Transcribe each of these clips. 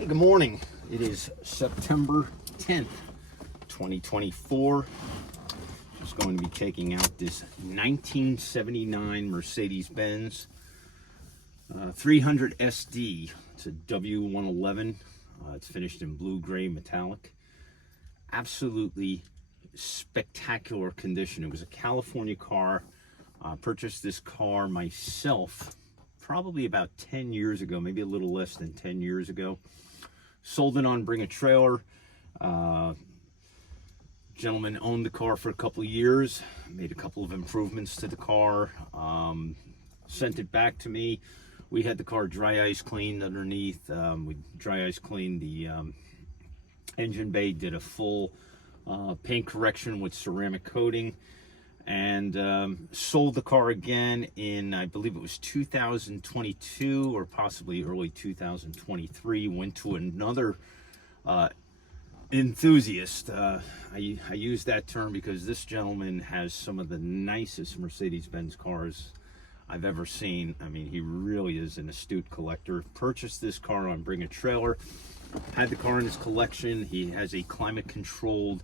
Hey, good morning. It is September 10th, 2024. Just going to be checking out this 1979 Mercedes-Benz 300 SD. It's a W111. It's finished in blue gray metallic. Absolutely spectacular condition. It was a California car. Purchased this car myself probably about 10 years ago, maybe a little less than 10 years ago. Sold it on Bring a Trailer. Gentleman owned the car for a couple of years, made a couple of improvements to the car, sent it back to me. We had the car dry ice cleaned underneath. We dry ice cleaned the engine bay, did a full paint correction with ceramic coating, and sold the car again in, I believe it was 2022 or possibly early 2023. Went to another enthusiast. I use that term because this gentleman has some of the nicest Mercedes-Benz cars I've ever seen. I mean, he really is an astute collector. Purchased this car on Bring a Trailer. Had the car in his collection. He has a climate-controlled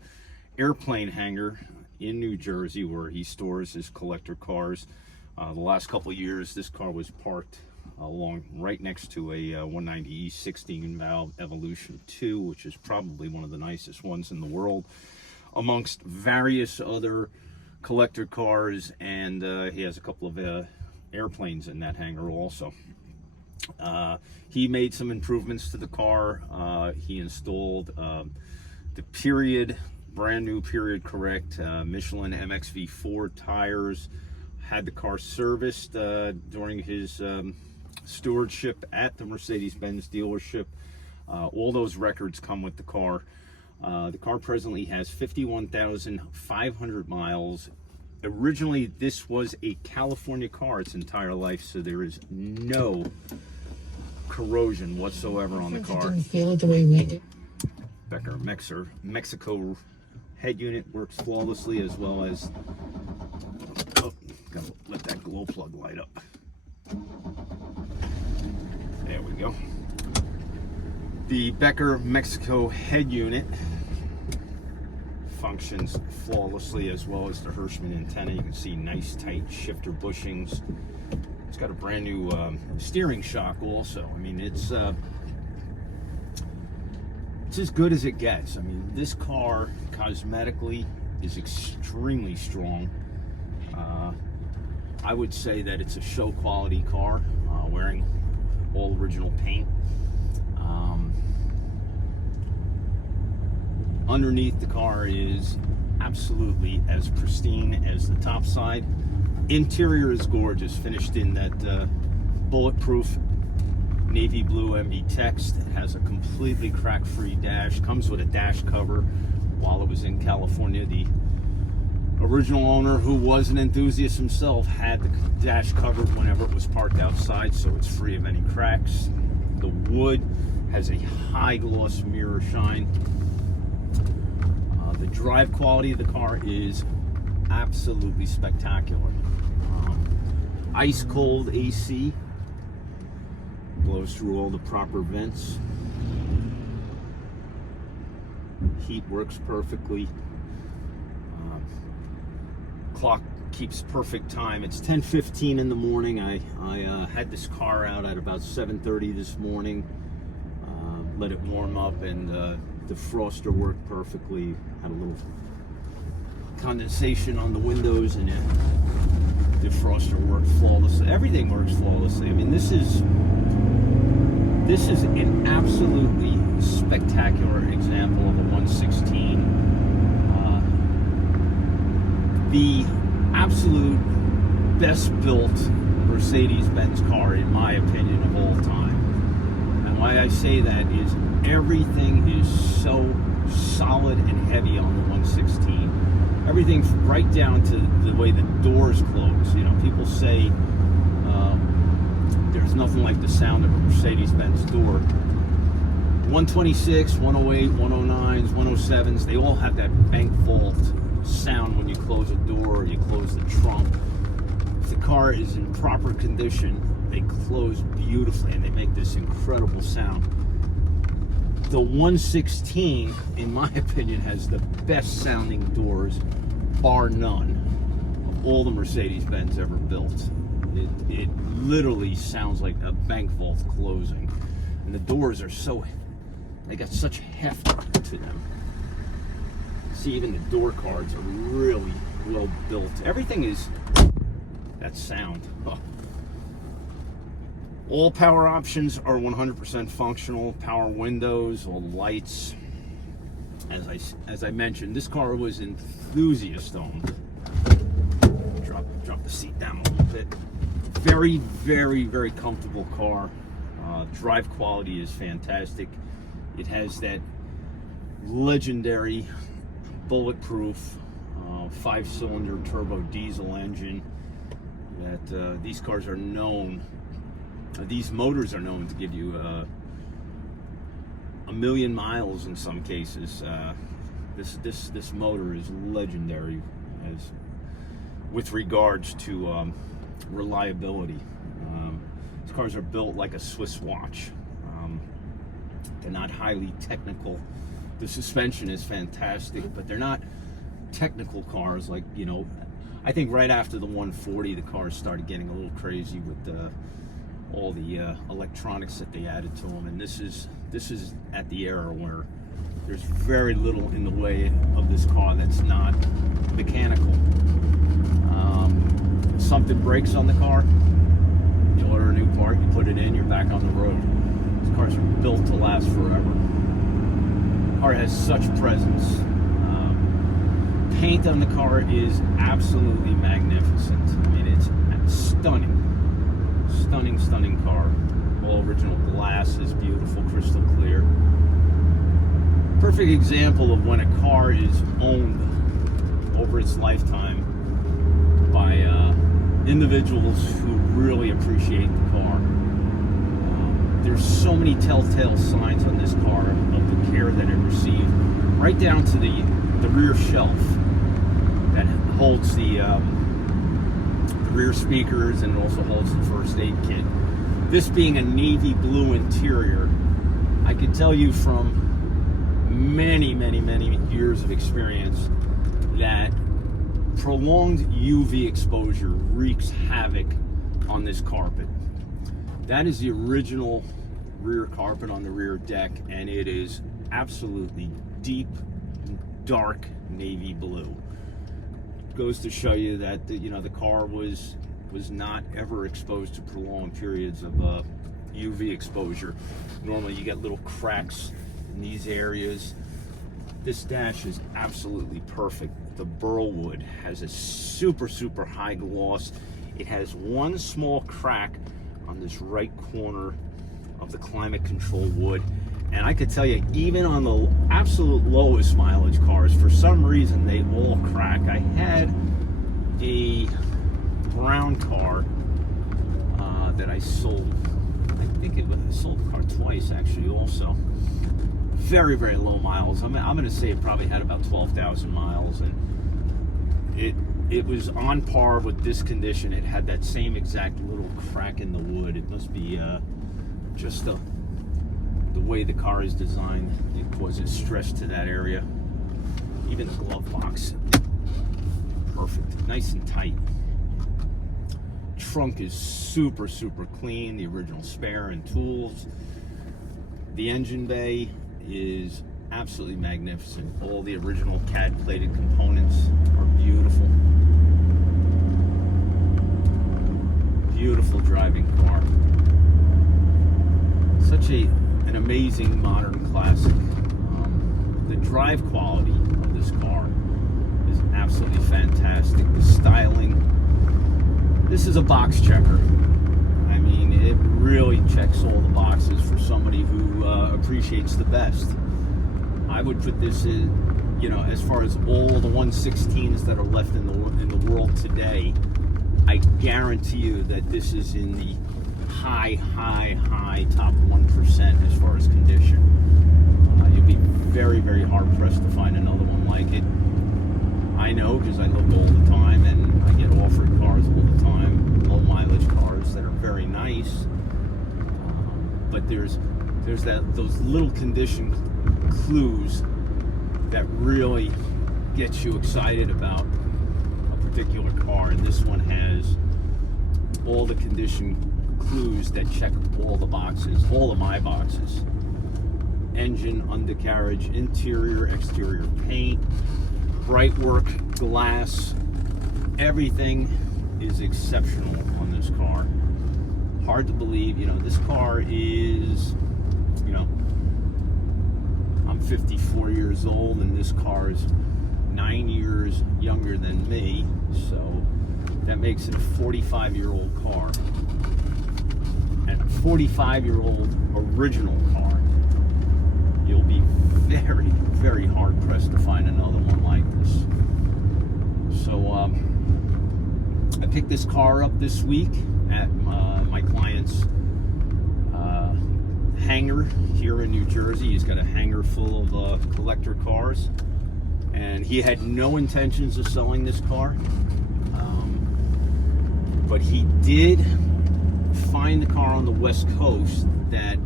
airplane hangar in New Jersey where he stores his collector cars. The last couple of years, this car was parked along right next to a 190E 16 valve Evolution 2, which is probably one of the nicest ones in the world, amongst various other collector cars, and he has a couple of airplanes in that hangar also. He made some improvements to the car. He installed the brand new period correct Michelin MXV4 tires. Had the car serviced during his stewardship at the Mercedes-Benz dealership. All those records come with the car. The car presently has 51,500 miles. Originally, this was a California car its entire life, so there is no corrosion whatsoever on the car. Didn't feel it the way we did. Becker Mexico head unit works flawlessly, as well as, oh, gotta let that glow plug light up. There we go. The Becker Mexico head unit functions flawlessly, as well as the Hirschman antenna. You can see nice tight shifter bushings. It's got a brand new steering shock also. I mean, it's as good as it gets. I mean, this car cosmetically is extremely strong. I would say that it's a show quality car, wearing all original paint. Underneath the car is absolutely as pristine as the top side. Interior is gorgeous, finished in that bulletproof navy blue MB Tex. It has a completely crack-free dash. Comes with a dash cover. While it was in California, the original owner, who was an enthusiast himself, had the dash covered whenever it was parked outside, so it's free of any cracks. The wood has a high gloss mirror shine. The drive quality of the car is absolutely spectacular. Ice cold AC. Blows through all the proper vents. Heat works perfectly. Clock keeps perfect time. It's 10:15 in the morning. I had this car out at about 7:30 this morning. Let it warm up, and the defroster worked perfectly. Had a little condensation on the windows, and the defroster worked flawlessly. Everything works flawlessly. I mean, this is an absolutely spectacular example of a 116. The absolute best built Mercedes-Benz car, in my opinion, of all time. And why I say that is everything is so solid and heavy on the 116. Everything right down to the way the doors close. You know, people say there's nothing like the sound of a Mercedes-Benz door. 126, 108, 109s, 107s, they all have that bank vault sound when you close a door or you close the trunk. If the car is in proper condition, they close beautifully and they make this incredible sound. The 116, in my opinion, has the best sounding doors, bar none, of all the Mercedes-Benz ever built. It literally sounds like a bank vault closing. And the doors are they got such heft to them. See, even the door cards are really well built. Everything is, that sound. Oh. All power options are 100% functional. Power windows, all the lights. As I mentioned, this car was enthusiast owned. Drop the seat down a little bit. Very, very, very comfortable car. Drive quality is fantastic. It has that legendary bulletproof 5-cylinder turbo diesel engine that these cars are known. These motors are known to give you 1 million miles in some cases. This motor is legendary with regards to reliability. These cars are built like a Swiss watch. They're not highly technical. The suspension is fantastic, but they're not technical cars like, you know, I think right after the 140 the cars started getting a little crazy with all the electronics that they added to them, and this is at the era where there's very little in the way of this car that's not mechanical. Something breaks on the car, you order a new part, you put it in, you're back on the road. These cars are built to last forever. The car has such presence. Paint on the car is absolutely magnificent. I mean, it's stunning. Stunning car. All original glass is beautiful, crystal clear. Perfect example of when a car is owned over its lifetime by individuals who really appreciate the car. There's so many telltale signs on this car of the care that it received, right down to the rear shelf that holds the rear speakers, and it also holds the first aid kit. This being a navy blue interior, I can tell you from many years of experience that prolonged UV exposure wreaks havoc on this carpet. That is the original rear carpet on the rear deck, and it is absolutely deep, dark navy blue. Goes to show you that the car was not ever exposed to prolonged periods of UV exposure. Normally you get little cracks in these areas. This dash is absolutely perfect. The burl wood has a super high gloss. It has one small crack on this right corner of the climate control wood, and I could tell you, even on the absolute lowest mileage cars, for some reason they all crack. I had a brown car that I sold. I think I sold the car twice actually also. Very low miles. I'm going to say it probably had about 12,000 miles, and it was on par with this condition. It had that same exact little crack in the wood. It must be just the way the car is designed. It causes stress to that area. Even the glove box, perfect, nice and tight. Trunk is super clean. The original spare and tools. The engine bay is absolutely magnificent. All the original CAD plated components are beautiful. Beautiful driving car. Such an amazing modern classic. The drive quality of this car is absolutely fantastic. The styling. This is a box checker. I mean, it really checks all the boxes for somebody who appreciates the best. I would put this in, as far as all the 116s that are left in the world today, I guarantee you that this is in the high top 1% as far as condition. You'll be very hard pressed to find another one like it. I know, because I look all the time and I get offered cars all the time, low mileage cars that are very nice, but there's there's those little condition clues that really get you excited about a particular car, and this one has all the condition clues that check all the boxes, all of my boxes. Engine, undercarriage, interior, exterior paint, bright work glass, everything is exceptional on this car. Hard to believe, this car is, I'm 54 years old and this car is 9 years younger than me, so that makes it a 45-year-old car. And a 45-year-old original car. You'll be very, very hard pressed to find another one like this. So I picked this car up this week at my client's hangar here in New Jersey. He's got a hangar full of collector cars, and he had no intentions of selling this car, but he did find the car on the West Coast that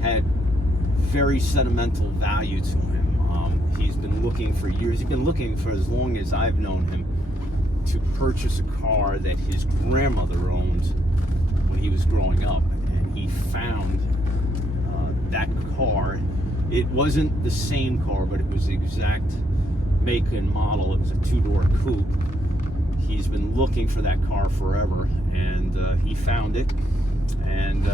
had very sentimental value to him. He's been looking for years. He's been looking for as long as I've known him to purchase a car that his grandmother owned when he was growing up, and he found that car. It wasn't the same car, but it was the exact make and model. It was a two-door coupe. He's been looking for that car forever, and he found it, and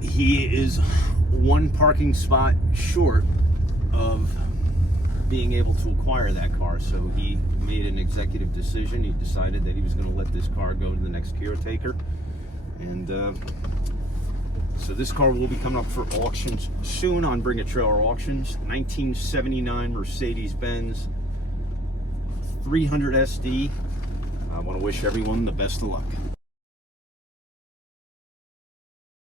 he is one parking spot short of being able to acquire that car. So he made an executive decision. He decided that he was going to let this car go to the next caretaker, and so this car will be coming up for auctions soon on Bring a Trailer Auctions. 1979 Mercedes-Benz 300 SD. I want to wish everyone the best of luck.